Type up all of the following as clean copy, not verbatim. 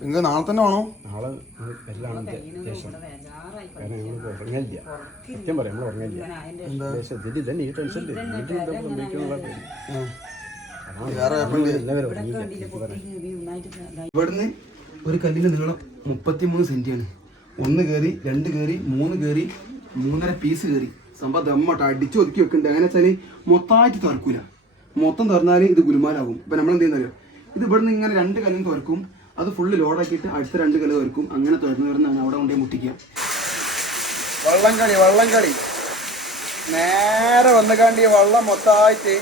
നിങ്ങൾ നാളെ തന്നെ വേണോ? നാളെ എല്ലാം ശേഷം കാരണം ഞങ്ങൾ ഉറങ്ങില്ല. സത്യം പറയാം, നമ്മൾ ഉറങ്ങില്ല. തന്നെ ഈ ടെൻഷനിൽ ഇവിടുന്ന് ഒരു കല്ലിന്റെ നീളം 33 സെന്റിയാണ്. 1 കയറി 2 കയറി 3 കയറി 3.5 പീസ് കയറി സംഭവം ദമ്മട്ട് അടിച്ചു ഒതുക്കി വെക്കുന്നുണ്ട്. അങ്ങനെ വെച്ചാൽ മൊത്തമായിട്ട് തുറക്കൂല. മൊത്തം തുറന്നാൽ ഇത് ഗുരുമാലാകും. ഇപ്പൊ നമ്മൾ എന്ത് ചെയ്യുന്നറിയോ, ഇത് ഇവിടുന്ന് ഇങ്ങനെ 2 കല്ലും തുറക്കും, അത് ഫുള്ള് ലോഡാക്കിയിട്ട് അടുത്ത 2 കല്ല് തുറക്കും. അങ്ങനെ തുറന്ന് അവിടെ കൊണ്ടേ മുട്ടിക്കുക. വള്ളം കളി നേരെ വന്നുകാണ്ട് ഈ വള്ളം മൊത്തമായിട്ട്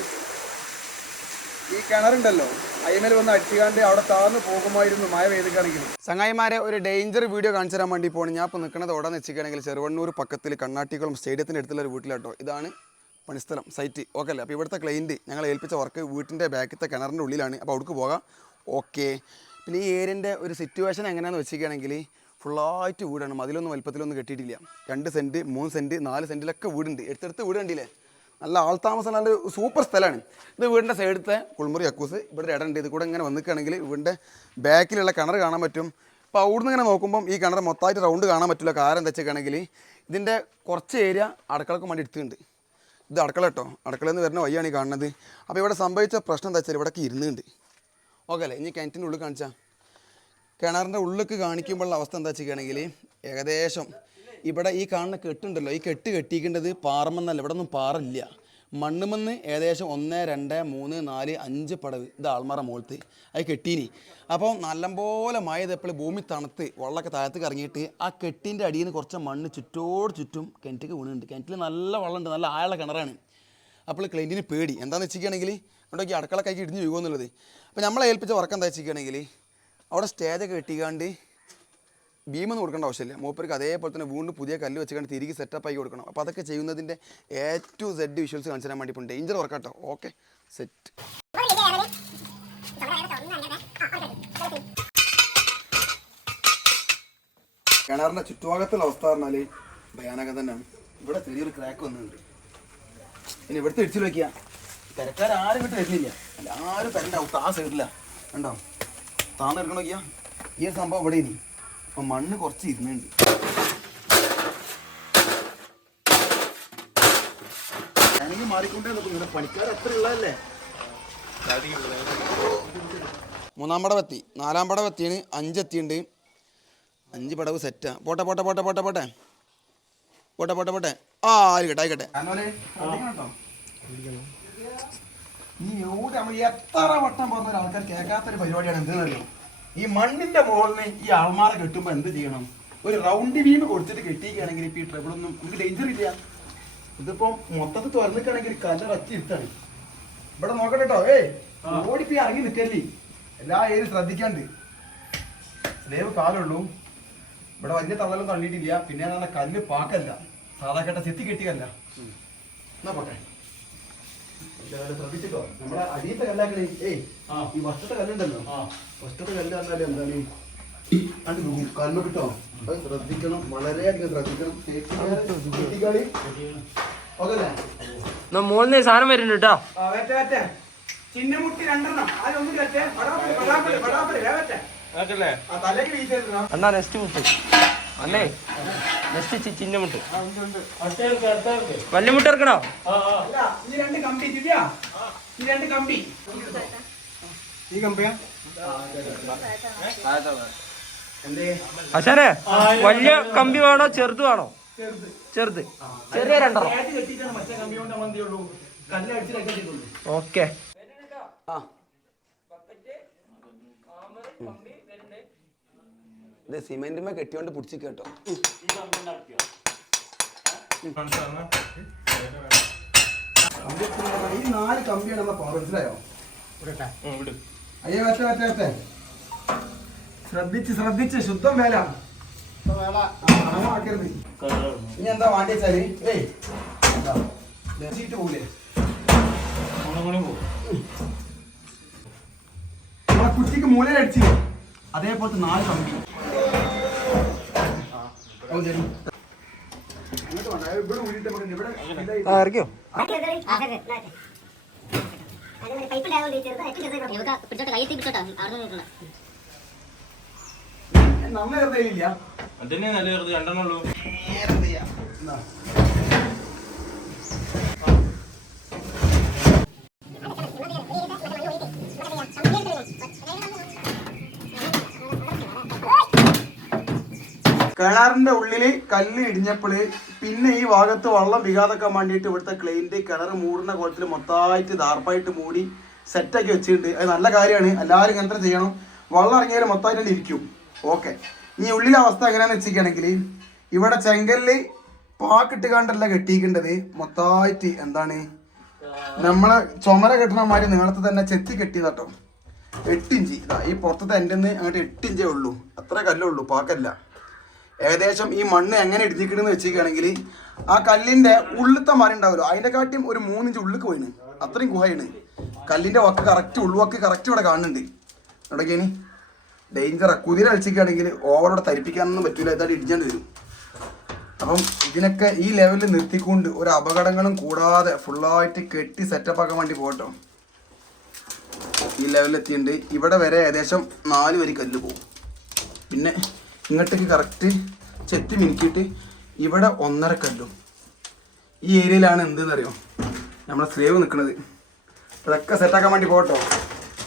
ഈ കിണറുണ്ടല്ലോ അയ്മേൽ വന്ന് അടിച്ചുകാണ്ട് അവിടെ താഴ്ന്നു പോകുമായിരുന്നു മഴ പെയ്തിക്കാണെങ്കിലും. ചങ്ങായിമാരെ ഒരു ഡേഞ്ചർ വീഡിയോ കാണിച്ചു തരാൻ വേണ്ടി പോകണം. ഞാൻ ഇപ്പോൾ നിൽക്കുന്നത് ഓടാന്ന് വെച്ചിരിക്കുകയാണെങ്കിൽ ചെറുവണ്ണൂർ പക്കത്തിൽ കണ്ണാട്ടിക്കുളം സ്റ്റേഡിയത്തിൻ്റെ അടുത്തുള്ള ഒരു വീട്ടിലാട്ടോ. ഇതാണ് പണിസ്ഥലം സൈറ്റ്. ഓക്കെ അല്ലേ? അപ്പോൾ ഇവിടുത്തെ ക്ലൈൻറ്റ് ഞങ്ങൾ ഏൽപ്പിച്ച വർക്ക് വീട്ടിൻ്റെ ബാക്കിലത്തെ കിണറിൻ്റെ ഉള്ളിലാണ്. അപ്പോൾ അവിടേക്ക് പോകാം. ഓക്കെ. പിന്നെ ഈ ഏരിയൻ്റെ ഒരു സിറ്റുവേഷൻ എങ്ങനെയാണെന്ന് വെച്ചിരിക്കുകയാണെങ്കിൽ ഫുള്ളായിട്ട് വീടാണ്. മതിലൊന്നും വലുപ്പത്തിലൊന്നും കെട്ടിയിട്ടില്ല. 2 സെൻറ്റ് 3 സെൻറ്റ് 4 സെൻറ്റിലൊക്കെ വീടുണ്ട്. എടുത്തെടുത്ത് വീട് കണ്ടില്ലേ? നല്ല ആൾത്താമസം, നല്ലൊരു സൂപ്പർ സ്ഥലമാണ് ഇത്. വീടിൻ്റെ സൈഡത്തെ കുളിമുറി അക്കൂസ് ഇവിടെ ഇടണ്ട്. ഇത് കൂടെ ഇങ്ങനെ വന്നിക്കുകയാണെങ്കിൽ വീടിൻ്റെ ബാക്കിലുള്ള കിണർ കാണാൻ പറ്റും. അപ്പോൾ അവിടുന്ന് ഇങ്ങനെ നോക്കുമ്പം ഈ കിണർ മൊത്തമായിട്ട് റൗണ്ട് കാണാൻ പറ്റില്ല. കാരണം എന്താ വെച്ചിട്ടുണ്ടെങ്കിൽ ഇതിൻ്റെ കുറച്ച് ഏരിയ അടുക്കളക്ക് വേണ്ടി എടുത്തിട്ടുണ്ട്. ഇത് അടുക്കള കേട്ടോ. അടുക്കളയിൽ നിന്ന് വരുന്ന വഴിയാണ് ഈ കാണുന്നത്. അപ്പോൾ ഇവിടെ സംഭവിച്ച പ്രശ്നം എന്താ വെച്ചാൽ ഇവിടേക്ക് ഇരുന്നുണ്ട്. ഓക്കെ അല്ലേ? ഇനി കിണറ്റിൻ്റെ ഉള്ളിൽ കാണിച്ചാൽ കിണറിൻ്റെ ഉള്ളിലേക്ക് കാണിക്കുമ്പോഴുള്ള അവസ്ഥ എന്താ വെച്ചിട്ടുണ്ടെങ്കിൽ ഏകദേശം ഇവിടെ ഈ കാണുന്ന കെട്ടുണ്ടല്ലോ, ഈ കെട്ട് കെട്ടിക്കേണ്ടത് പാറമെന്നല്ല. ഇവിടെ ഒന്നും പാറില്ല. മണ്ണുമെന്ന് ഏകദേശം 1 2 3 4 5 പടവ് ഇത് ആൾമാറ മുകളത്ത് അത് കെട്ടീനി. അപ്പോൾ നല്ലപോലെ മഴ ചെയ്തപ്പോൾ ഭൂമി തണുത്ത് വെള്ളമൊക്കെ താഴത്തേക്ക് ഇറങ്ങിയിട്ട് ആ കെട്ടിൻ്റെ അടിയിൽ നിന്ന് കുറച്ച് മണ്ണ് ചുറ്റും കിണറ്റിക്ക് വീണുണ്ട്. കിണറ്റിൽ നല്ല വെള്ളമുണ്ട്, നല്ല ആഴമുള്ള കിണറാണ്. അപ്പോൾ ക്ലൈൻറ്റിന് പേടി എന്താണെന്ന് വെച്ചിരിക്കുകയാണെങ്കിൽ അവിടെ ഈ അടുക്കള കൈക്ക് ഇടിഞ്ഞ് വീഴുമെന്നുള്ളത്. അപ്പോൾ നമ്മളെ ഏൽപ്പിച്ച വർക്ക് എന്താ വെച്ചിരിക്കുകയാണെങ്കിൽ അവിടെ സ്റ്റേജൊക്കെ കെട്ടിക്കാണ്ട് ഭീമൊന്നും കൊടുക്കേണ്ട ആവശ്യമില്ല. മൂപ്പർക്ക് അതേപോലെ തന്നെ വീണ്ടും പുതിയ കല്ല് വെച്ചുകൊണ്ട് തിരികെ സെറ്റപ്പാക്കി കൊടുക്കണം. അപ്പോൾ അതൊക്കെ ചെയ്യുന്നതിൻ്റെ A to Z വിഷ്വൽസ് കാണിച്ചു തരാൻ വേണ്ടി ഇപ്പോൾ ഡേഞ്ചർ വർക്കാട്ടോ. Okay set. കിണറിൻ്റെ ചുറ്റുഭാഗത്തുള്ള അവസ്ഥ പറഞ്ഞാൽ ഭയാനകം തന്നെയാണ്. ഇവിടെ ചെറിയൊരു ക്രാക്ക് വന്നിട്ടുണ്ട്. ഇനി ഇവിടുത്തെ ഇടിച്ചു വയ്ക്കുക. തിരക്കാരും കിട്ടി വരുന്നില്ല. എല്ലാവരും തരണ്ടാവും. ആ സൈഡില്ല കണ്ടോ താന്ന് എടുക്കണം നോക്കിയാൽ ഈ ഒരു സംഭവം ഇവിടെ ഇനി. അപ്പം മണ്ണ് കുറച്ച് ഇരുന്നുണ്ട്. ഞാനെങ്കിൽ മാറിക്കൊണ്ടേ നോക്കും. ഇവിടെ പണിക്കാർ എത്ര ഉള്ളതല്ലേ. 3-ാം പടവെത്തി, 4-ാം പടവെത്തിയാണ്, 5 എത്തിയുണ്ട്. 5 പടവ് സെറ്റാ. പോട്ടെ ആ ആയിക്കട്ടെ. ഈ എവിടെ നമ്മൾ എത്ര വട്ടം പറഞ്ഞ ആൾക്കാർ കേൾക്കാത്തൊരു പരിപാടിയാണ്. എന്തെന്നറിയോ, ഈ മണ്ണിന്റെ മുകളിൽ ഈ ആൾമാരെ കെട്ടുമ്പോൾ എന്ത് ചെയ്യണം? ഒരു റൗണ്ട് ബീം കൊടുത്തിട്ട് കെട്ടിക്കുകയാണെങ്കിൽ ഇപ്പം ഈ ട്രബിളൊന്നും നമുക്ക് ഡേഞ്ചർ ഇല്ല. ഇതിപ്പം മൊത്തത്തിൽ തുറന്നിക്കുകയാണെങ്കിൽ കല്ല് വച്ച് ഇരുത്താണ്. ഇവിടെ നോക്കട്ടെ കേട്ടോ. ഓടിപ്പോ ഇറങ്ങി നിൽക്കല്ലേ. എല്ലാ ഏരിയയും ശ്രദ്ധിക്കാണ്ട്. ദേവ് കാലുള്ളൂ. ഇവിടെ വലിയ തള്ളലും തള്ളിയിട്ടില്ല. പിന്നെ പറഞ്ഞാൽ കല്ല് പാക്കല്ല, സാധാ കേട്ട ചെത്തി കെട്ടിയല്ല. എന്നാ പോട്ടെ. ശ്രദ്ധിച്ചിട്ടോ, നമ്മളെ അടിയത്തെ കല്ലാക്കണേ. ഈ വശത്തെ കല്ലുണ്ടല്ലോ, വശത്തെ കല്ല് പറഞ്ഞാല് എന്താണ് കല്ല് കിട്ടോ. അത് ശ്രദ്ധിക്കണം, വളരെയധികം ശ്രദ്ധിക്കണം. മോളിന്ന് സാധനം വരുന്നുണ്ട് കേട്ടോ. ചിന്നമുട്ടി 2 അണ്ണാ നെക്സ്റ്റ് മുട്ട് അല്ലേ? നെക്സ്റ്റ് ചിന്നമുട്ട് വലിയ മുട്ട ഇറക്കണോ? അശാനെ വലിയ കമ്പി വേണോ ചെറുത് വേണോ? ചെറുത്. ചെറിയ 2. ഓക്കെ. ഇത് സിമെന്റുമേ കെട്ടിയോണ്ട് പിടിച്ച് കേട്ടോ. ഈ 4 കമ്പിയാണ് നമ്മളെ പവർ. മനസ്സിലായോ? അയ്യോ വറ്റ ശ്രദ്ധിച്ച് ശുദ്ധം വേല ആക്കരുത്. ഇനി എന്താ വേണ്ടി വെച്ചാല് പോകൂലേ നമ്മളെ കുറ്റിക്ക് മൂലയടിച്ചില്ലേ അതേപോലത്തെ 4 കമ്പി. ഇറക്കിയോ? നന്ന കയറില്ല അതന്നെ നല്ല ചെറുത് രണ്ടെണ്ണുള്ളൂ. കിണറിന്റെ ഉള്ളില് കല്ല് ഇടിഞ്ഞപ്പോള് പിന്നെ ഈ ഭാഗത്ത് വെള്ളം വികാതൊക്കെ വേണ്ടിയിട്ട് ഇവിടുത്തെ ക്ലൈന്റ് കിണർ മൂടുന്ന കുളത്തിൽ മൊത്തമായിട്ട് ദാർപ്പായിട്ട് മൂടി സെറ്റാക്കി വെച്ചിട്ടുണ്ട്. അത് നല്ല കാര്യമാണ്, എല്ലാവരും ഇങ്ങനത്തെ ചെയ്യണം. വെള്ളം ഇറങ്ങിയാൽ മൊത്തമായിട്ട് ഇരിക്കും. ഓക്കെ, ഇനി ഉള്ളിലെ അവസ്ഥ എങ്ങനെയാന്ന് വെച്ചിരിക്കുകയാണെങ്കിൽ ഇവിടെ ചെങ്കല്ല് പാക്കിട്ട് കണ്ടല്ല കെട്ടിക്കേണ്ടത്, മൊത്തമായിട്ട് എന്താണ് നമ്മളെ ചുമര കെട്ടണമാതിരി നീളത്തിൽ തന്നെ ചെത്തി കെട്ടിയതാട്ടോ. 8 ഇഞ്ച് ഇതാ ഈ പുറത്തത്തെ എൻ്റെ അങ്ങോട്ട് 8 ഇഞ്ചേ ഉള്ളൂ, അത്ര കല്ലുള്ളൂ, പാക്കല്ല. ഏകദേശം ഈ മണ്ണ് എങ്ങനെ ഇടിഞ്ഞിക്കണെന്ന് വെച്ചിരിക്കുകയാണെങ്കിൽ ആ കല്ലിന്റെ ഉള്ളിലത്തെ മരം ഉണ്ടാവുമല്ലോ അതിന്റെ കാട്ടിയും ഒരു 3 ഇഞ്ച് ഉള്ളിക്ക് പോയിന്, അത്രയും ഗുഹയാണ്. കല്ലിന്റെ വക്ക് കറക്റ്റ്, ഉൾവക്ക് കറക്റ്റ് ഇവിടെ കാണുന്നുണ്ട്. എവിടേക്കാണ് ഡേഞ്ചറാ, കുതിര കളിച്ചിരിക്കുകയാണെങ്കിൽ ഓവറോടെ തരിപ്പിക്കാനൊന്നും പറ്റൂല, ഇതായിട്ട് ഇടിഞ്ഞാണ്ട് വരും. അപ്പം ഇതിനൊക്കെ ഈ ലെവലിൽ നിർത്തിക്കൊണ്ട് ഒരു അപകടങ്ങളും കൂടാതെ ഫുള്ളായിട്ട് കെട്ടി സെറ്റപ്പ് ആക്കാൻ വേണ്ടി പോകട്ടോ. ഈ ലെവലിൽ എത്തിയിട്ടുണ്ട്. ഇവിടെ വരെ ഏകദേശം 4 വരി കല്ല് പോകും. പിന്നെ ഇങ്ങോട്ടേക്ക് കറക്റ്റ് ചെത്തി മിനുക്കിയിട്ട് ഇവിടെ 1.5 കല്ലും. ഈ ഏരിയയിലാണ് എന്തെന്നറിയോ നമ്മളെ സ്ലേവ് നിൽക്കുന്നത്. ഇതൊക്കെ സെറ്റാക്കാൻ വേണ്ടി പോകട്ടോ.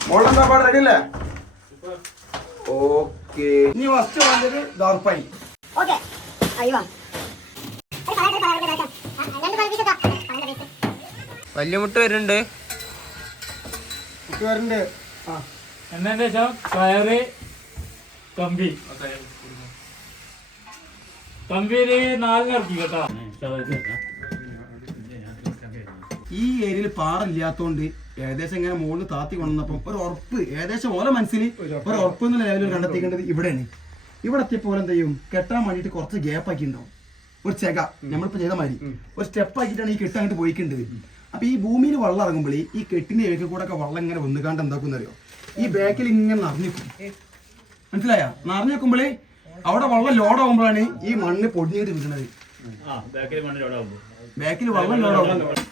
മോളെന്താ പാട് റെഡി അല്ലേ? ഓക്കെ, ഇനി ഫസ്റ്റ് വേണ്ടത് ദാർപ്പായി. വലിയ മുട്ട വരുന്നുണ്ട്. കൂട്ടുകാരൻ്റെ എന്താ വെച്ചാൽ കയറ് കമ്പി കമ്പിയില് 4 ഇറക്കി കേട്ടോ. ഈ ഏരിയയിൽ പാടില്ലാത്തോണ്ട് ഏകദേശം ഇങ്ങനെ മുകളിൽ താത്തി കൊണ്ടുവന്നപ്പം ഒരു ഉറപ്പ്, ഏകദേശം ഓരോ മനസ്സിൽ ഒരു ഉറപ്പ് എന്നുള്ള ലെവലിൽ കണ്ടെത്തിക്കേണ്ടത് ഇവിടെയാണ്. ഇവിടെ എത്തിയപ്പോലെ എന്ത് ചെയ്യും, കെട്ടാൻ വേണ്ടിയിട്ട് കുറച്ച് ഗ്യാപ്പ് ആക്കി ഉണ്ടാവും. ഒരു ചെക നമ്മളിപ്പോൾ ചെയ്ത മാതിരി ഒരു സ്റ്റെപ്പ് ആക്കിയിട്ടാണ് ഈ കെട്ട് അങ്ങോട്ട് പോയിക്കേണ്ടത്. അപ്പൊ ഈ ഭൂമിയിൽ വെള്ളം ഇറങ്ങുമ്പോൾ ഈ കെട്ടിന്റെ ഏക കൂടെ ഒക്കെ വെള്ളം ഇങ്ങനെ വന്നുകാണ്ട് എന്താക്കുന്നറിയോ, ഈ ബാക്കിൽ ഇങ്ങനെ നിറഞ്ഞിക്കും. മനസ്സിലായ? നിറഞ്ഞു വെക്കുമ്പോൾ അവിടെ വെള്ളം ലോഡാകുമ്പോഴാണ് ഈ മണ്ണ് പൊടിഞ്ഞിട്ട് നിൽക്കുന്നത്. ബാക്കിൽ വെള്ളം ലോഡാകുമ്പോൾ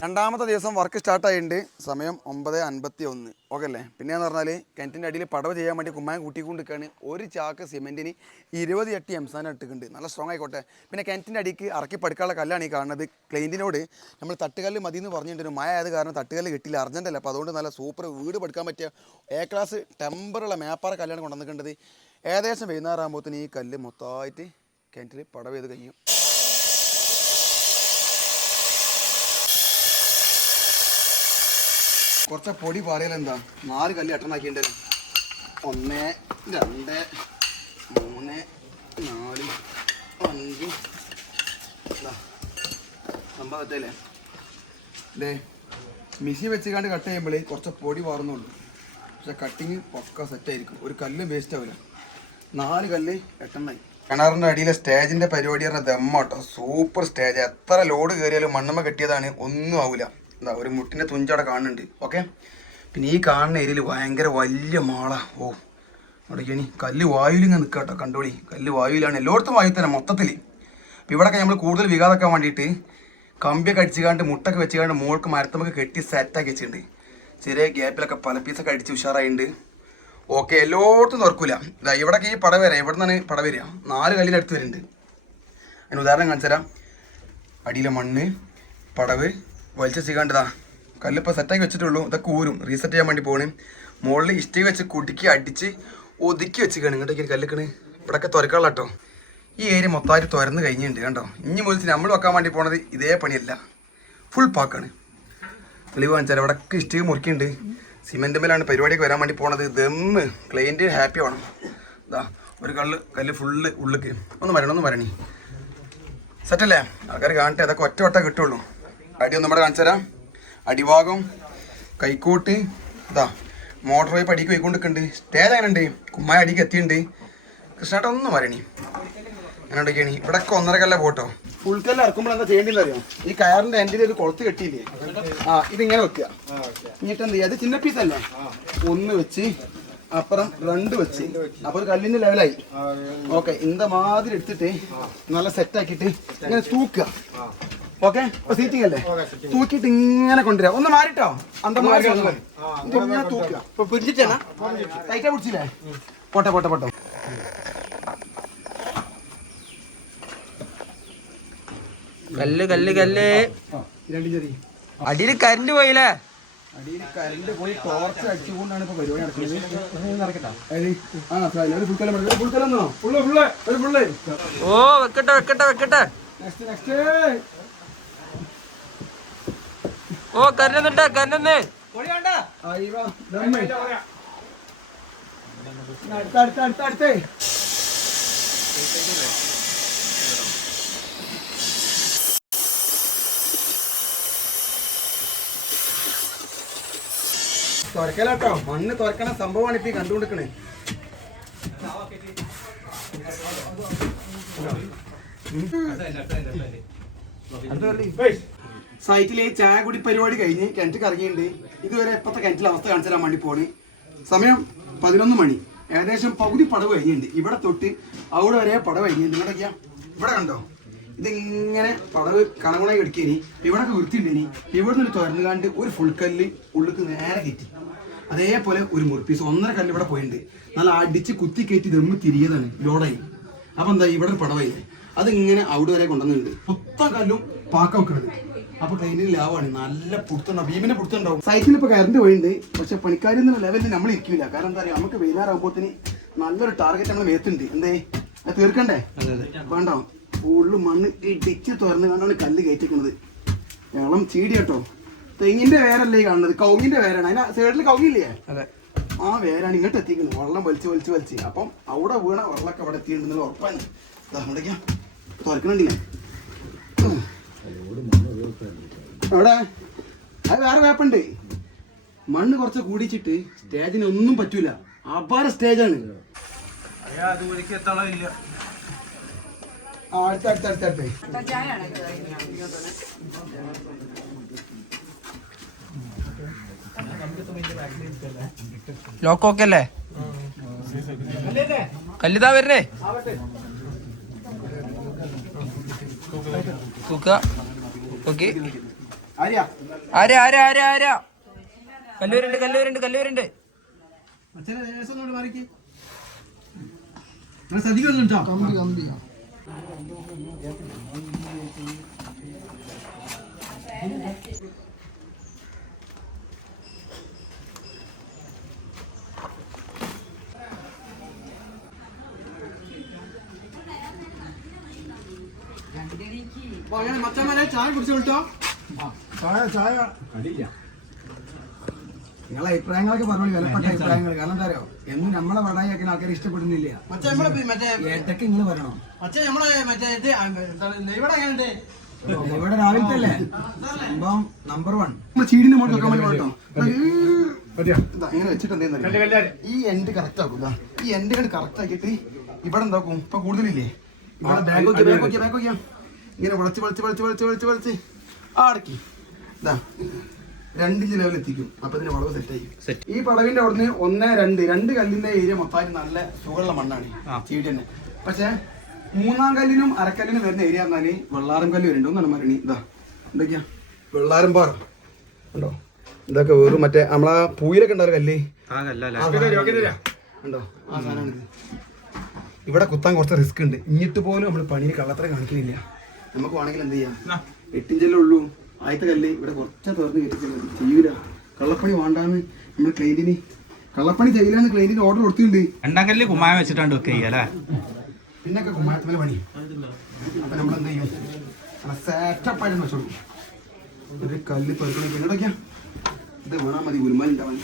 രണ്ടാമത്തെ ദിവസം വർക്ക് സ്റ്റാർട്ടായിട്ടുണ്ട്. സമയം 9:51. ഓക്കെ അല്ലേ? പിന്നെയെന്ന് പറഞ്ഞാൽ കിണറ്റിൻ്റെ അടിയിൽ പടവ് ചെയ്യാൻ വേണ്ടി കുമ്മായം കൂട്ടിക്കൊണ്ടിരിക്കുകയാണ്. ഒരു ചാക്ക് സിമെൻറ്റിന് 20 അട്ടി എംസാനം ഇട്ടിട്ടുണ്ട്. നല്ല സ്ട്രോങ് ആയിക്കോട്ടെ. പിന്നെ കിണറ്റിൻ്റെ അടിക്ക് ഇറക്കി പഠിക്കാനുള്ള കല്ലാണ് ഈ കാണുന്നത്. ക്ലൈൻറ്റിനോട് നമ്മൾ തട്ടുകല്ല് മതി എന്ന് പറഞ്ഞിട്ടുണ്ടെങ്കിൽ മഴ ആയത് കാരണം തട്ടുകല്ല് കിട്ടില്ല, അർജൻറ്റല്ല. അപ്പോൾ അതുകൊണ്ട് നല്ല സൂപ്പർ വീട് പഠിക്കാൻ പറ്റിയ A ക്ലാസ് ടെമ്പറുള്ള മേപ്പാറ കല്ലാണ് കൊണ്ടുവന്നിട്ടുണ്ടത്. ഏകദേശം വൈകുന്നേരമാകുമ്പോഴത്തേന് ഈ കല്ല് മൊത്തമായിട്ട് കിണറ്റിൽ പടവ് ചെയ്ത് കഴിയും. കുറച്ച് പൊടി പാറിയാലെന്താ 4 കല്ല് എട്ടണാക്കിയിട്ടുണ്ടല്ലോ. 1 2 3 4 5 സംഭവം തെറ്റല്ലേ? ഇതേ മിഷി വെച്ചുകൊണ്ട് കട്ട് ചെയ്യുമ്പോൾ കുറച്ച് പൊടി പാറുന്നുള്ളൂ, പക്ഷെ കട്ടിങ് പക്ക സെറ്റായിരിക്കും. ഒരു കല്ലും വേസ്റ്റ് ആവില്ല. 4 കല്ല് എട്ടെണ്ണായി. കിണറിൻ്റെ അടിയിലെ സ്റ്റേജിൻ്റെ പരിപാടി പറഞ്ഞാൽ ദമ്മാട്ടോ, സൂപ്പർ സ്റ്റേജ്. എത്ര ലോഡ് കയറിയാലും മണ്ണമ്മ കെട്ടിയതാണ്, ഒന്നും ആവില്ല. എന്താ ഒരു മുട്ടിൻ്റെ തുഞ്ചവിടെ കാണുന്നുണ്ട്. ഓക്കെ, പിന്നെ ഈ കാണുന്ന ഏരിയയിൽ ഭയങ്കര വലിയ മാള. ഓ അവിടേക്ക് കല്ല് വായുവിലിങ്ങനെ നിൽക്കുക കേട്ടോ, കണ്ടോളി. കല്ല് വായുവിലാണ്, എല്ലായിടത്തും വായു തന്നെ മൊത്തത്തിൽ. അപ്പോൾ ഇവിടെയൊക്കെ നമ്മൾ കൂടുതൽ വികാതാക്കാൻ വേണ്ടിയിട്ട് കമ്പിയൊക്കെ അടിച്ചുകാണ്ട് മുട്ടൊക്കെ വെച്ചുകാണ്ട് മുകൾക്ക് മരത്തുമൊക്കെ കെട്ടി സെറ്റാക്കി വെച്ചിട്ടുണ്ട്. ചെറിയ ഗ്യാപ്പിലൊക്കെ പല പീസൊക്കെ അടിച്ച് ഉഷാറായിട്ടുണ്ട്. ഓക്കെ, എല്ലായിടത്തും തുറക്കില്ല. ഇതാ ഇവിടെയൊക്കെ ഈ പട വരാം. ഇവിടെ നിന്നാണ് പട വരിക. 4 കല്ലിനടുത്ത് വരുന്നുണ്ട്. അതിന് ഉദാഹരണം കാണിച്ചു തരാം. അടിയിലെ മണ്ണ് പടവ് വലിച്ച ചെയ്യാണ്ടതാ കല്ലിപ്പോൾ സെറ്റാക്കി വെച്ചിട്ടുള്ളൂ. ഇതൊക്കെ ഊരും റീസെറ്റ് ചെയ്യാൻ വേണ്ടി പോകണം. മുകളിൽ ഇഷ്ടിക വെച്ച് കുടുക്കി അടിച്ച് ഒതുക്കി വെച്ചിരിക്കുകയാണ്. ഇങ്ങോട്ടേക്ക് കല്ലിക്കണ് ഇവിടെയൊക്കെ തുറക്കാനുള്ള കേട്ടോ. ഈ ഏരിയ മൊത്തമായിട്ട് തുറന്ന് കഴിഞ്ഞിട്ടുണ്ട് കണ്ടോ. ഇനി മുതൽ നമ്മൾ വെക്കാൻ വേണ്ടി പോണത് ഇതേ പണിയല്ല, ഫുൾ പാക്കാണ്. തെളിവ് കാണിച്ചാൽ ഇവിടെയൊക്കെ ഇഷ്ടിക മുറിക്കുന്നുണ്ട്. സിമെൻറ്റ് മേലാണ് പരിപാടിയൊക്കെ വരാൻ വേണ്ടി പോണത്. ദമ്മ് ക്ലൈൻറ്റ് ഹാപ്പി ആവണം. ഇതാ ഒരു കല്ല് ഫുള്ള് ഉള്ളിക്ക് ഒന്ന് വരണി സെറ്റല്ലേ? ആൾക്കാർ കാണട്ടെ. അതൊക്കെ ഒറ്റ വട്ടം കിട്ടുള്ളൂ. അടി ഒന്നും ഇവിടെ കാണിച്ചു തരാം. അടിഭാഗം കൈക്കോട്ട് ഇതാ മോട്ടർ പൈപ്പ് അടിക്ക് പോയിക്കൊണ്ടിരിക്കുന്നുണ്ട്. സ്റ്റേജ് അങ്ങനെ ഉണ്ട്, കുമ്മായ അടിക്ക് എത്തിയിട്ടുണ്ട്. കൃഷ്ണേട്ട ഒന്നും വരണി അങ്ങനെ ഉണ്ടെങ്കിയാണ്. ഇവിടെ ഒക്കെ 1.5 കല്ല പോട്ടോ. ഫുൾ കല്ല് ഇറക്കുമ്പോൾ എന്താ ചെയ്യേണ്ടതെന്ന് അറിയാം? ഈ കയറിൻ്റെ എൻഡിൽ ഒരു കുളത്ത് കെട്ടിയില്ലേ, ഇതിങ്ങനെ വെക്കുക. എന്നിട്ട് എന്ത് ചെയ്യുക, അത് ചിന്ന പീസല്ലേ, 1 വെച്ച് അപ്പുറം 2 വെച്ച്, അപ്പോൾ ഒരു കല്ലിൻ്റെ ലെവലായി. ഓക്കെ, ഇന്ത മാതിരി എടുത്തിട്ട് നല്ല സെറ്റാക്കിയിട്ട് ഇങ്ങനെ തൂക്കുക. ഓക്കെ ഇപ്പൊ സീറ്റിംഗ് അല്ലേ തൂക്കിയിട്ട് ഇങ്ങനെ കൊണ്ടുവരാം ഒന്ന് മാറിട്ടോ അന്തമാരി ഇങ്ങനെ തൂക്കുക ഇപ്പൊ പിടിച്ചിട്ടാണ് ടൈറ്റാ പിടിച്ചില്ലേ പോട്ടെ പോട്ടെ പോട്ടെ കല്ല് കല്ല് കല്ല് രണ്ട് ചെറിയ അടിയിൽ കരണ്ട് പോയില്ലേ അടിയിൽ കറണ്ട് പോയി ടോർച്ച് അടിച്ചുകൊണ്ടാണ് ഇപ്പൊ പരിപാടി നടക്കുന്നത്. ഓ വെക്കട്ടെ വെക്കട്ടെ വെക്കട്ടെ ഓ കരണ്ടുന്നുണ്ട് കരണ്ടുന്ന് അടുത്തേ തുറക്കലാട്ടോ മണ്ണ് തുറക്കണ സംഭവമാണ് ഇപ്പൊ കണ്ടുകൊടുക്കണേ. സൈറ്റിലെ ചായ കുടി പരിപാടി കഴിഞ്ഞ് കിണറ്റ് ഇറങ്ങിയിട്ടുണ്ട്. ഇതുവരെ ഇപ്പത്തെ കിണറ്റിലെ അവസ്ഥ കാണിച്ചു തരാൻ വേണ്ടി പോണ്. സമയം 11 മണി, ഏകദേശം പകുതി പടവ് കഴിഞ്ഞിട്ടുണ്ട്. ഇവിടെ തൊട്ട് അവിടെ വരെ പടവ് കഴിഞ്ഞിട്ടുണ്ട്. ഇവിടെയൊക്കെയാ ഇവിടെ കണ്ടോ ഇതിങ്ങനെ പടവ് കണകുണായി എടുക്കേനി. ഇവിടെയൊക്കെ വൃത്തിയുണ്ടേനി. ഇവിടെ നിന്ന് തുറന്നു കണ്ട് ഒരു ഫുൾ കല്ല് ഉള്ളിക്ക് നേരെ കയറ്റി. അതേപോലെ ഒരു മുറിപ്പീസ് 1.5 കല്ല് ഇവിടെ പോയിട്ടുണ്ട്. നല്ല അടിച്ച് കുത്തി കയറ്റി ദമ്മ് തിരിയതാണ് ലോഡായി. അപ്പൊ എന്താ ഇവിടെ ഒരു പടവായി അതിങ്ങനെ അവിടെ വരെ കൊണ്ടുവന്നിട്ടുണ്ട്. മൊത്തം കല്ലും പാക്ക വെക്കുന്നത്. അപ്പൊ ട്രെയിനിൽ ലാഭമാണ്. നല്ല പുടുത്തുണ്ടാവും, ഭീമിനെ പുടുത്തുണ്ടാവും. സൈറ്റിൽ ഇപ്പൊ കറണ്ട് പോയിട്ടുണ്ട്. പക്ഷെ പണിക്കാരെന്നുള്ള ലെവലിൽ നമ്മൾ ഇരിക്കില്ല. കാരണം എന്താ പറയുക, നമുക്ക് വൈകുന്നേരമാകുമ്പോഴത്തേന് നല്ലൊരു ടാർഗറ്റ് നമ്മൾ മേത്തുണ്ട്. എന്തേ അത് തീർക്കണ്ടേ? വേണ്ട, ഫുള്ള് മണ്ണ് ഇടിച്ച് തുറന്ന് കണ്ടാണ് കല്ല് കയറ്റിക്കുന്നത്. ഞങ്ങളും ചീടി കേട്ടോ. തെങ്ങിന്റെ വേരല്ലേ കാണുന്നത്, കൗങ്ങിന്റെ വേരാണ്. അതിന്റെ സൈഡിൽ കൗങ്ങില്ലേ, ആ വേരാണ് ഇങ്ങോട്ട് എത്തിക്കുന്നത്. വെള്ളം വലിച്ച് അപ്പം അവിടെ വീണ വെള്ളമൊക്കെ അവിടെ എത്തിയിട്ടുണ്ടെന്നുള്ള ഉറപ്പാണ്. ഇവിടേക്കാ തുറക്കണുണ്ട് അവിടെ. അത് വേറെ വേപ്പുണ്ട്. മണ്ണ് കുറച്ച് കൂടിച്ചിട്ട് സ്റ്റേജിന് ഒന്നും പറ്റൂല. അപാര സ്റ്റേജാണ്. അടുത്ത ലോക്കൊക്കെ അല്ലേ കല്ലിതാ വരുന്നേ തൂക്ക ഓക്കെ. ആരാ ആരാ ആരാ ആരാ കല്ലൂരുണ്ട് കല്ലൂരുണ്ട് കല്ലൂരുണ്ട്. ചായ കുടിച്ചോട്ടോ. ചായ അടിയില്ല. നിങ്ങളെ അഭിപ്രായങ്ങളൊക്കെ പറഞ്ഞോളി, വിലപ്പെട്ട അഭിപ്രായങ്ങൾ. കാരണം എന്താ അറിയോ, എന്നും നമ്മളെ വടായി ആക്കുന്ന ആൾക്കാർ ഇഷ്ടപ്പെടുന്നില്ല. ഏട്ടൊക്കെ നിങ്ങൾ പറയണം. ഇവിടെ രാവിലത്തെ അല്ലേ സംഭവം നമ്പർ 1. നമ്മൾ ചീടിന്റെ മുകളിൽ വെക്കാൻ വേണ്ടി കേട്ടോ. ഇങ്ങനെ വെച്ചിട്ട് എന്താ ഈ എൻഡ് കറക്റ്റ് ആക്കും. ഈ എൻഡ് കറക്റ്റ് ആക്കിയിട്ട് ഇവിടെ എന്താക്കും, ഇപ്പൊ കൂടുതലില്ലേ ഇവിടെ ബാഗ് ഇങ്ങനെ വളച്ച് അടക്കി ഇതാ 2 ഇഞ്ച് ലെവൽ എത്തിക്കും. അപ്പൊ ഇതിന്റെ വളവ് സെറ്റായി. ഈ പടവിന്റെ അവിടുന്ന് 1, 2 കല്ലിന്റെ ഏരിയ മൊത്തമായിട്ട് നല്ല സുഖമുള്ള മണ്ണാണ് ചീടി തന്നെ. പക്ഷെ 3-ാം കല്ലിനും അരക്കല്ലിനും വരുന്ന ഏരിയ പറഞ്ഞാല് വെള്ളാരം കല്ല് വരുന്നുണ്ട്. ഒന്നാണ് മരണി. ഇതാ എന്തൊക്കെയാ വെള്ളാരം പാറ ഉണ്ടോ. ഇതൊക്കെ വേറും മറ്റേ നമ്മളാ പൂയിലൊക്കെ ഉണ്ടാവും കല്ല് ഉണ്ടോ, ആ സാധനമാണ്. ഇവിടെ കുത്താൻ കുറച്ച് റിസ്ക് ഉണ്ട്. ഇഞ്ഞിട്ട് പോലും നമ്മൾ പണിയിൽ കള്ളത്തറ കാണിക്കുന്നില്ല. നമുക്ക് വേണമെങ്കിൽ എന്ത് ചെയ്യാം, 8 ഇഞ്ചല്ലേ ഉള്ളൂ ആദ്യത്തെ കല്ല്. ഇവിടെ കുറച്ച് തുറന്ന് കയറ്റിക്കുന്നത് ചെയ്യൂല. കള്ളപ്പണി വേണ്ടാന്ന് നമ്മൾ ക്ലൈന്റിന്, കള്ളപ്പണി ചെയ്യില്ലാന്ന് ക്ലൈന്റിന് ഓർഡർ കൊടുത്തിട്ടുണ്ട്. 2-ാം കല്ല് കുമ്മായ വെച്ചിട്ടാണ് വെക്കല്ലേ, പിന്നൊക്കെ കുമ്മായത്തിലെ പണി. അപ്പൊ നമ്മൾ എന്ത് ചെയ്യും, സെറ്റപ്പായിട്ട് വെച്ചോളൂ. ഒരു കല്ല് തുറക്കണ പിന്നീടൊക്കെയാ ഇത് വേണാ മതി. ഗുരുമാനുണ്ടാവാൻ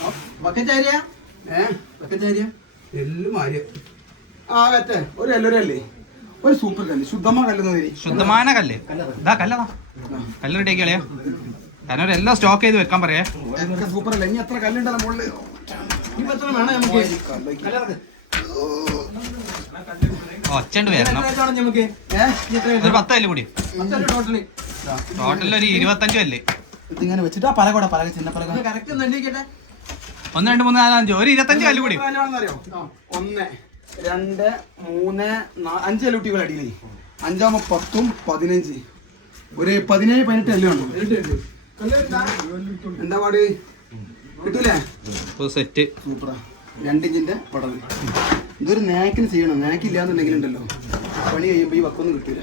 എല്ലാം ആര്യ ആ വെറ്റേ ഒരു എല്ലൊരല്ലേ ഒരു സൂപ്പർ കല്ല്, ശുദ്ധമായ കല്ല്, ശുദ്ധമായ കല്ല്. ഇതാ കല്ലതാ കല്ല് റെഡി ആക്കിയാ. കാരണം എല്ലാം സ്റ്റോക്ക് ചെയ്ത് വെക്കാൻ പറയാ. സൂപ്പർ അല്ലേ. ഇനി എത്ര കല്ലുണ്ടല്ലോ മുകളില്, എത്ര വേണം നമുക്ക്? ഒച്ചണ്ട് വരണം. ഒരു 10 കല്ല് കൂടി ടോട്ടൽ ഒരു 25 കല്ല് ഇങ്ങനെ വെച്ചിട്ട് ആ പലകോട പലക ചിന്ന പലക 1, 2, 3, 4, 5 ഒരു 25 കല്ല് കൂടി. 1, 2, 3, 4, 5 കല്ലുട്ടികൾ അടിയിലേ. 5-ാമ 10, 15 ഒരു 17-18 എല്ലാം ഉണ്ടോ? എന്താ പാട് കിട്ടൂലേ? സെറ്റ് സൂപ്പറാ. 2 ഇഞ്ചിന്റെ പടവ്. ഇതൊരു നാക്കിന് ചെയ്യണം. നാക്കില്ലാന്നുണ്ടെങ്കിൽ ഉണ്ടല്ലോ പണി കഴിയുമ്പോൾ ഈ വക്കൊന്നും കിട്ടൂല.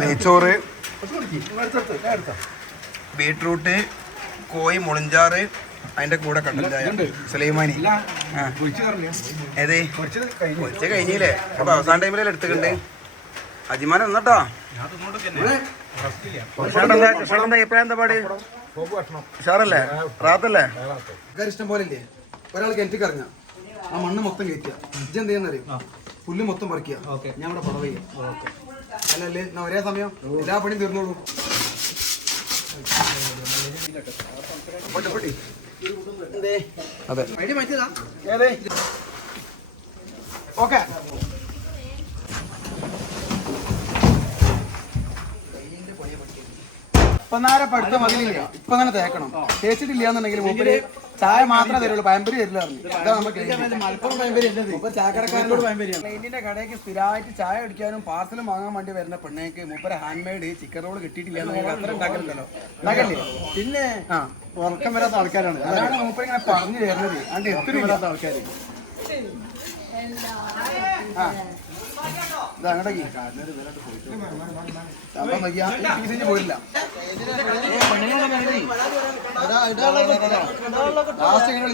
നെയ്ച്ചോറ്, ബീട്രൂട്ട്, കോഴി മുളഞ്ചാറ്, അതിന്റെ കൂടെ കണ്ടു സുലൈമാനി. ഏതേ കുറച്ച് കഴിഞ്ഞില്ലേ? അപ്പൊ അവസാന ടൈമിലല്ലേ എടുത്തിട്ടുണ്ട്. അജിമാൻ വന്നട്ടോ. എപ്പോഴാ പാട്? ഉഷാറല്ലേ? റാത്തല്ലേ? ഇഷ്ടം പോലെ ഇല്ലേ? ഒരാൾ കിണറ്റിക്ക് ഇറങ്ങാം, ആ മണ്ണ് മൊത്തം കയറ്റുക. ഇജ്ജെന്ത് ചെയ്യാന്നറിയോ? പുല്ല് മൊത്തം പറിക്കുക, ഞാൻ ഇവിടെ പടവ് ചെയ്യാം. അല്ലല്ലേ എന്നാ ഒരേ സമയം എല്ലാ പണിയും തീർന്നോളൂ. അതെ ഏതേ ഓക്കെ. ഇപ്പൊ നേരെ പഠിത്തം മതിലില്ല, ഇപ്പൊ തന്നെ തേക്കണം. തേച്ചിട്ടില്ല എന്നുണ്ടെങ്കിൽ മൂപ്പര് ചായ മാത്രമേ തരുള്ളൂ, പയമ്പരി തരില്ല. മലപ്പുറം പയമ്പരി ചായക്കടക്കാരനോട് പയമ്പരിയാണ്. ക്ലൈന്റിന്റെ കടയ്ക്ക് സ്ഥിരമായിട്ട് ചായ കുടിക്കാനും പാർസലും വാങ്ങാൻ വേണ്ടി വരുന്ന പെണ്ണേക്ക് മൂപ്പര് ഹാൻഡ് മെയ്ഡ് ചിക്കൻ റോൾ കിട്ടിയിട്ടില്ല എന്നുണ്ടെങ്കിൽ അത്ര ഉണ്ടാക്കലുണ്ടല്ലോ. ഉണ്ടാക്കല്ലേ? പിന്നെ ഉറക്കം വരാത്ത ആൾക്കാരാണ്. അതാണ് മൂപ്പര് ഇങ്ങനെ പറഞ്ഞു തരുന്നത്. അതുകൊണ്ട് എത്ര വരാത്ത ആൾക്കാർ അങ്ങോട്ടേക്ക് പോയില്ല.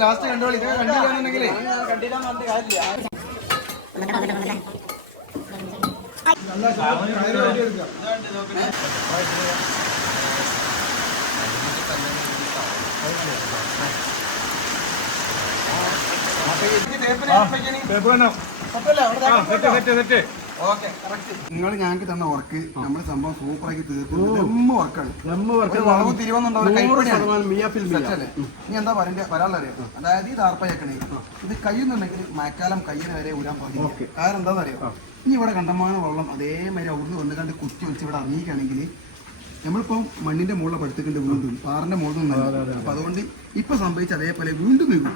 ലാസ്റ്റ് കണ്ടോളി. ഇതൊക്കെ കണ്ടില്ലാന്നുണ്ടെങ്കിലേ നിങ്ങൾ ഞങ്ങൾക്ക് തന്ന വർക്ക് നമ്മുടെ സംഭവം സൂപ്പറാക്കി തീർക്കുന്നു. വർക്കാണ് വളവും തിരിവെന്നുണ്ടാവും. ഇനി എന്താ പറയാനുള്ളറിയാം? അതായത് ഈ താർപ്പയക്കണേ ഇത് കഴിയുന്നുണ്ടെങ്കിൽ മഴക്കാലം കയ്യിന് വരെ ഊരാൻ പാടില്ല. കാരണം എന്താണെന്നറിയോ? ഇനി ഇവിടെ കണ്ടമാനം വെള്ളം അതേമാതിരി അവിടുന്ന് വന്ന് കണ്ട് കുത്തി വെച്ച് ഇവിടെ ഇറങ്ങിക്കുകയാണെങ്കിൽ നമ്മളിപ്പോൾ മണ്ണിന്റെ മുകളിൽ പടുത്തിട്ടുണ്ട്, വീണ്ടും പാറിന്റെ മുകളിൽ നിന്നല്ല. അപ്പൊ അതുകൊണ്ട് ഇപ്പൊ സംഭവിച്ച അതേപോലെ വീണ്ടും വീഴും.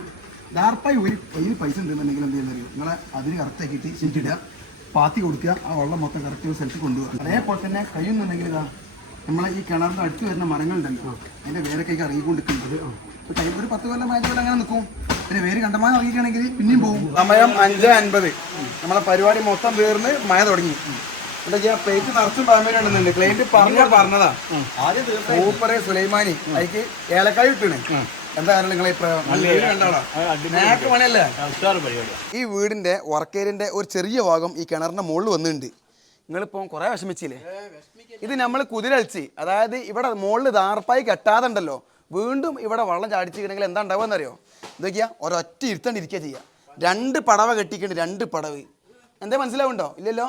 ദാർപ്പായി ഒരു കയ്യിൽ പൈസ ഉണ്ടെന്നുണ്ടെങ്കിൽ എന്ത് ചെയ്യുന്നറിയോ? നിങ്ങളെ അതിന് കറക്റ്റാക്കിയിട്ട് ശരിക്കിടുക, പാത്തി കൊടുക്കുക, ആ വെള്ളം മൊത്തം കറക്റ്റ് ഒരു സ്ഥലത്ത് കൊണ്ടുപോകുക. അതേപോലെ തന്നെ കഴിയുന്നുണ്ടെങ്കിൽ ഇതാ നമ്മളെ ഈ കിണറിന്റെ അടുത്ത് വരുന്ന മരങ്ങളുണ്ടല്ലോ, അതിന്റെ വേരൊക്കെ ഇറങ്ങിക്കൊണ്ടിരിക്കുന്നത് ഒരു 10 കൊല്ലം 5 കൊല്ലം അങ്ങനെ നിൽക്കും. പിന്നെ വേര് കണ്ടമാനം ഇറങ്ങിക്കുകയാണെങ്കിൽ പിന്നെയും പോകും. സമയം 5:50. നമ്മളെ പരിപാടി മൊത്തം തീർന്ന് മഴ തുടങ്ങി. പ്ലേറ്റ് നിറച്ചും പാമ്പേരുണ്ടെന്നുണ്ട്. ക്ലൈന്റ് പറഞ്ഞതാ സൂപ്പറെ സുലൈമാനി അതിക്ക് ഏലക്കായ ഇട്ടണേ. എന്തായാലും നിങ്ങളെ ഈ വീടിന്റെ വർക്കേരിന്റെ ഒരു ചെറിയ ഭാഗം ഈ കിണറിന്റെ മുകളിൽ വന്നിട്ടുണ്ട്. നിങ്ങളിപ്പോൾ കുറെ വിഷമിച്ചില്ലേ? ഇത് നമ്മൾ കുതിരളിച്ച്, അതായത് ഇവിടെ മുകളിൽ ദാർപ്പായി കെട്ടാതെ ഉണ്ടല്ലോ, വീണ്ടും ഇവിടെ വെള്ളം ചാടിച്ചിട്ടുണ്ടെങ്കിൽ എന്താ ഉണ്ടാവുമെന്നറിയോ? ഇതൊക്കെയാ ഒരൊറ്റ ഇരുത്തണ്ടിരിക്കുക ചെയ്യുക. 2 പടവ കെട്ടിക്കുന്നുണ്ട്, 2 പടവ്. എന്താ മനസ്സിലാവുണ്ടോ? ഇല്ലല്ലോ.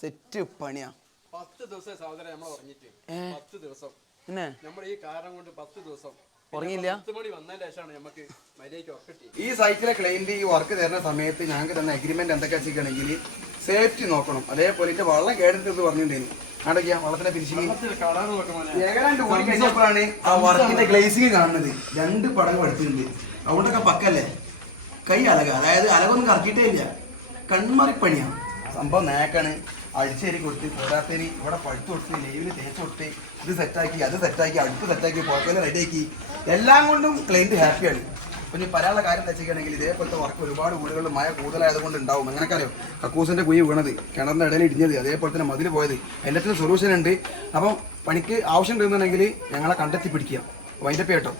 സെറ്റ് പണിയാ. 10 ദിവസം സഹോദരൻ നമ്മൾ ഉറങ്ങിയിട്ട് 10 ദിവസം പിന്നെ നമ്മൾ ഈ കാരണം കൊണ്ട് 10 ദിവസം ഉറങ്ങിയില്ല. 10 മണി വന്നതിന് ശേഷമാണ് നമുക്ക് മര്യാദയ്ക്ക് ഉറക്കിട്ടി. ഈ സൈറ്റിലെ ക്ലൈന്റ് ഈ വർക്ക് തരുന്ന സമയത്ത് ഞങ്ങൾക്ക് തന്ന അഗ്രിമെന്റ് എന്തൊക്കെ വെച്ചിട്ടുണ്ടെങ്കിൽ സേഫ്റ്റി നോക്കണം. അതേപോലെ വെള്ളം കേടരുത് പറഞ്ഞിട്ടുണ്ടായിരുന്നു. ആടൊക്കെയാ വെള്ളത്തിന്റെ ഫിനിഷിംഗ് കഴിഞ്ഞപ്പോഴാണ് ആ വർക്കിന്റെ ഗ്ലേസിങ് കാണുന്നത്. 2 പടവ് എടുത്തിട്ടുണ്ട്. അതുകൊണ്ടൊക്കെ പക്കല്ലേ കൈ അലക, അതായത് അലകൊന്നും കറക്കിയിട്ടേ ഇല്ല. കൺമറിപ്പണിയാണ് സംഭവം. നേക്കാണ് അടിച്ചേരി കൊടുത്ത് പോരാത്തേരി ഇവിടെ പഴുത്ത് കൊടുത്ത് ലെയിവിന് തേച്ച് കൊടുത്ത് ഇത് സെറ്റാക്കി, അത് സെറ്റാക്കി, അടുപ്പ് സെറ്റാക്കി, പുറത്തേക്ക് റെഡിയാക്കി, എല്ലാം കൊണ്ടും ക്ലൈന്റ് ഹാപ്പിയാണ്. അപ്പം ഇനി പറയാനുള്ള കാര്യം തെച്ചിക്കുകയാണെങ്കിൽ ഇതേപോലത്തെ വർക്ക് ഒരുപാട് വീടുകളിൽ മഴ കൂടുതലായതുകൊണ്ട് ഉണ്ടാവും. അങ്ങനെയൊക്കെ കക്കൂസിന്റെ കുഴി വീണത്, കിണറിന്റെ ഇടയിൽ ഇടിഞ്ഞത്, അതേപോലെ തന്നെ മതിൽ പോയത്, എല്ലാത്തിനും സൊല്യൂഷൻ ഉണ്ട്. അപ്പം പണിക്ക് ആവശ്യം ഉണ്ടെന്നുണ്ടെങ്കിൽ ഞങ്ങളെ കണ്ടെത്തി പിടിക്കുക. വൈൻഡപ്പ് കേട്ടോ.